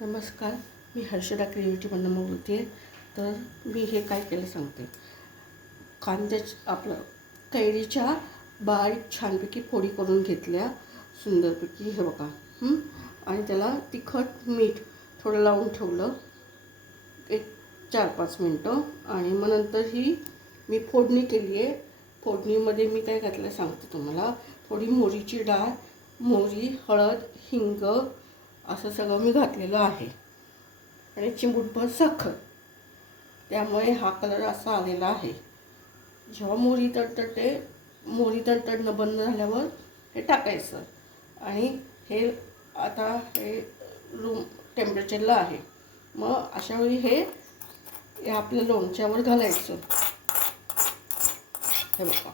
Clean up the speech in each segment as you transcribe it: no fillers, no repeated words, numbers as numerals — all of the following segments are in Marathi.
नमस्कार, मी हर्षदा क्रिएटिव्हमधून बोलते आहे. तर मी हे काय केलं सांगते. आपलं कैरीच्या बारीक छानपैकी फोडी करून घेतल्या सुंदरपैकी, हे बघा. आणि त्याला तिखट मीठ थोडं लावून ठेवलं एक 4-5 मिनटं. आणि मग नंतर ही मी फोडणी केली आहे. फोडणीमध्ये मी काय घातलं सांगते तुम्हाला. थोडी मोहरीची डाळ, मोहरी, हळद, हिंग असं सगळं मी घातलेलं आहे आणि चिमूटभर साखर. त्यामुळे हा कलर असा आलेला आहे. जेव्हा मोहरी तडतडणं बंद झाल्यावर हे टाकायचं. आणि हे आता हे रूम टेम्परेचरला आहे. मग अशावेळी हे आपल्या लोणच्यावर घालायचं. हे बघा.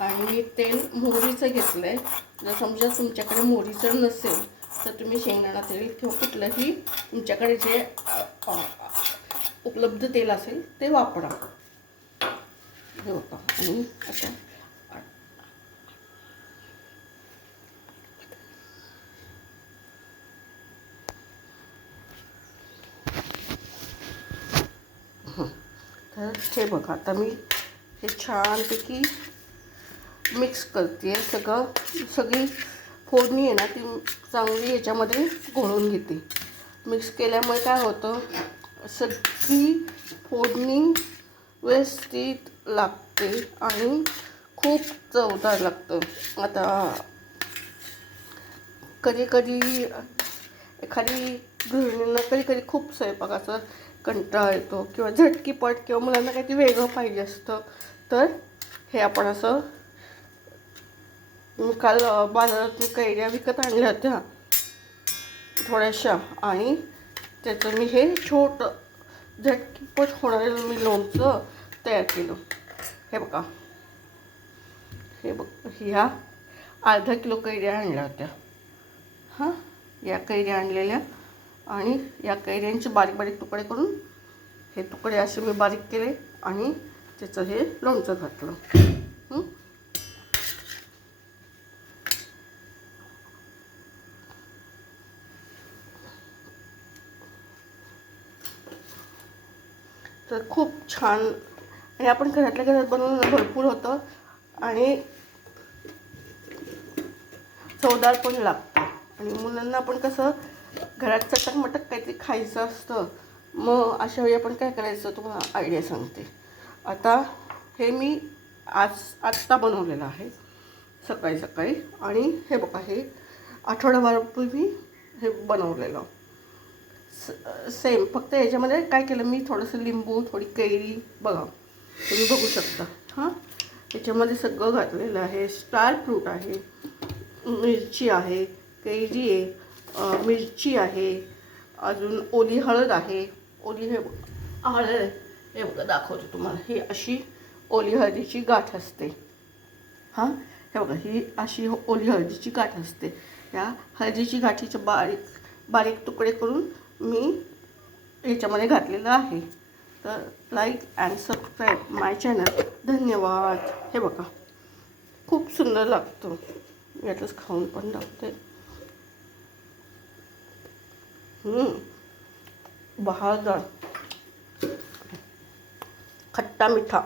आणि मी तेल मोहरीचं घेतलं आहे. जर समजा तुमच्याकडे मोहरीचं नसेल तर तुम्ही शेंगदाणा तेल किंवा कुठलंही तुमच्याकडे जे उपलब्ध तेल असेल ते वापरा. हे बघा. आणि आता तर हे बघा, आता मी हे छानपैकी मिक्स करते. सगळी फोडणी आहे ना ती चांगली याच्यामध्ये घोळून घेते. मिक्स केल्यामुळे काय होतं, सगळी फोडणी व्यवस्थित लागते आणि खूप चवदार लागतं. आता कधी एखादी गृहिणींना कधी खूप स्वयंपाकाचा कंटाळा येतो किंवा झटकीपट किंवा मुलांना काहीतरी वेगळं पाहिजे असतं. तर हे आपण असं, मी काल बाजारातून कैऱ्या विकत आणल्या होत्या थोड्याशा, आणि त्याचं मी हे छोटं झटकीपट होणारं मी लोणचं तयार केलं. हे बघा. ह्या अर्धा किलो कैऱ्या आणल्या होत्या. या कैऱ्या आणलेल्या, आणि या कैऱ्यांचे बारीक बारीक तुकडे करून हे तुकडे असे मी बारीक केले आणि त्याचं हे लोणचं घातलं. तर खूप छान. आणि आपण घरातल्या घरात बनवून भरपूर होतं आणि चवदार पण लागतं. आणि मुलांना आपण कसं घरात चटकमटक काहीतरी खायचं असतं. मग अशा वेळी आपण काय करायचं तुम्हाला आयडिया सांगते. आता हे मी आत्ता बनवलेलं आहे सकाळी. आणि हे बघा, हे आठवडाभरापूर्वी हे बनवलेलं सेम. फक्त याच्यामध्ये काय केलं मी, थोडंसं लिंबू, थोडी कैरी, बघा तुम्ही बघू शकता. याच्यामध्ये सगळं घातलेलं आहे. स्टार फ्रूट आहे, मिरची आहे, कैरी आहे, मिरची आहे, अजून ओली हळद आहे. हळद हे बघा, दाखवते तुम्हाला. ही अशी ओली हळदीची गाठ असते. हे बघा, ही अशी ओली हळदीची गाठ असते. या हळदीची गाठीचे बारीक बारीक तुकडे करून मी याच्यामध्ये घातलेलं आहे. तर like and subscribe my channel. धन्यवाद. हे बघा, खूप सुंदर लागतं. यातच खाऊन पण दाखवते. बहारदार, खट्टा मिठा.